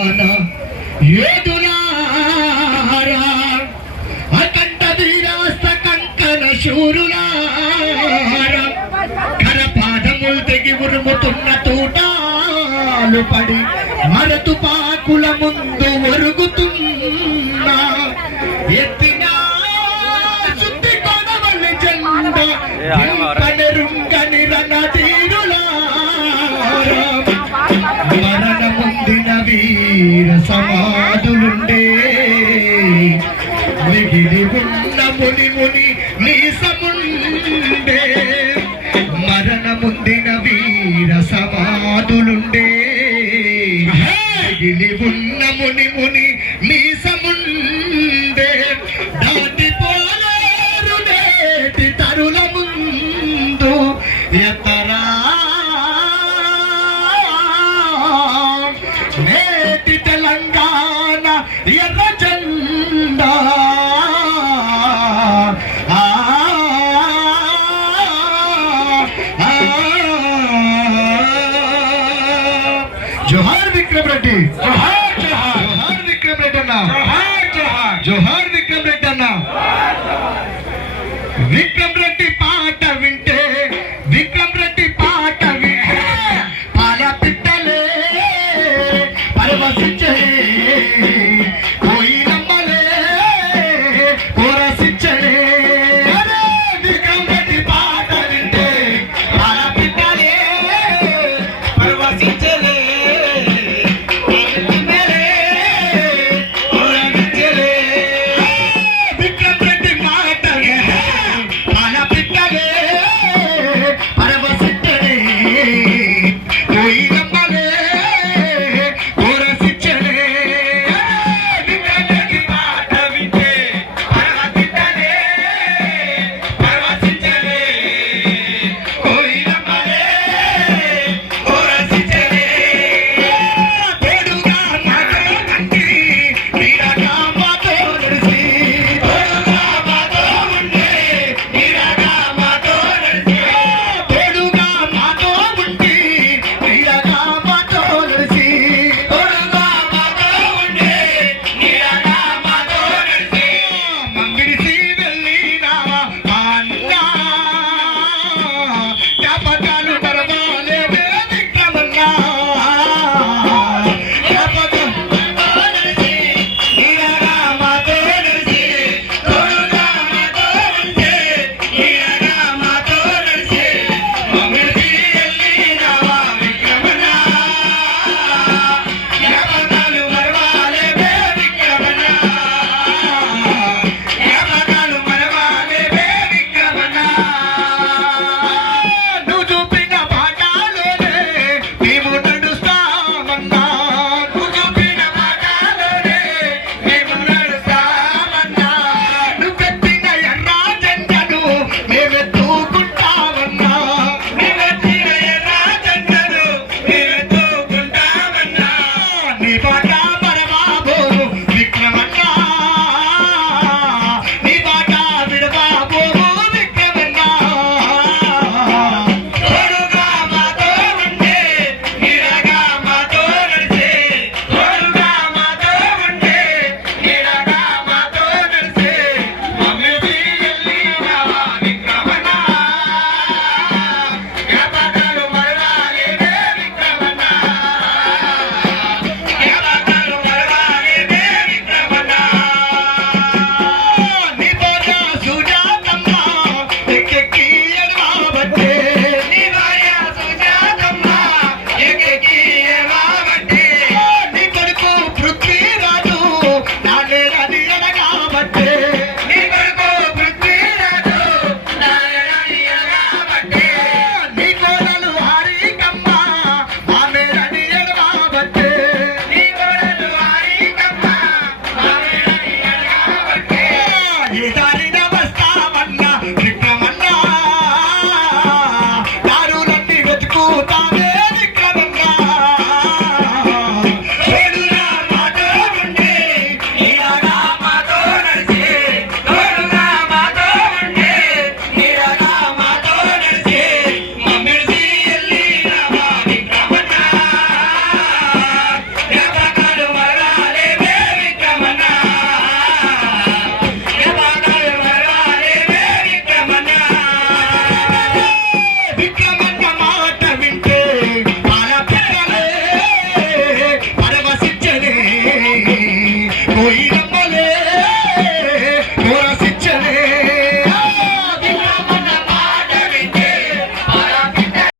తెలంగాణ యోధులారా, అఖండ వీరాస్త కంకణ శూరులారా, కరపాదములు తెగి ఉరుముతున్న తూటాలు పడి మరతు పాకుల ముందు ఒరుగుతున్నా ఎత్తిన శుద్ధి కొడవలి జెండ దింపనెరుంగని రణధీరులారా, మరణముందిన వీర సమాధులుండే మిగిలి ఉన్న ముని ముని మీసముండే, మరణముందిన వీర సమాధులుండే మిగిలి ఉన్న ముని ముని మీసముండే, దాటిపోలేరు నేటి తరుల ముందు ఎత్తరా నేటి తెలంగాణ ఎర్ర జెండా. జోహార్ విక్రమ్ రెడ్డి, జోహార్ విక్రమ్ రెడ్డి అన్న, జోహార్ విక్రమ్ రెడ్డి అన్న. విక్రమ్ రెడ్డి పాట వింటే, విక్రమ్ రెడ్డి పాట వింటే పాల పిట్టలే పరవశించే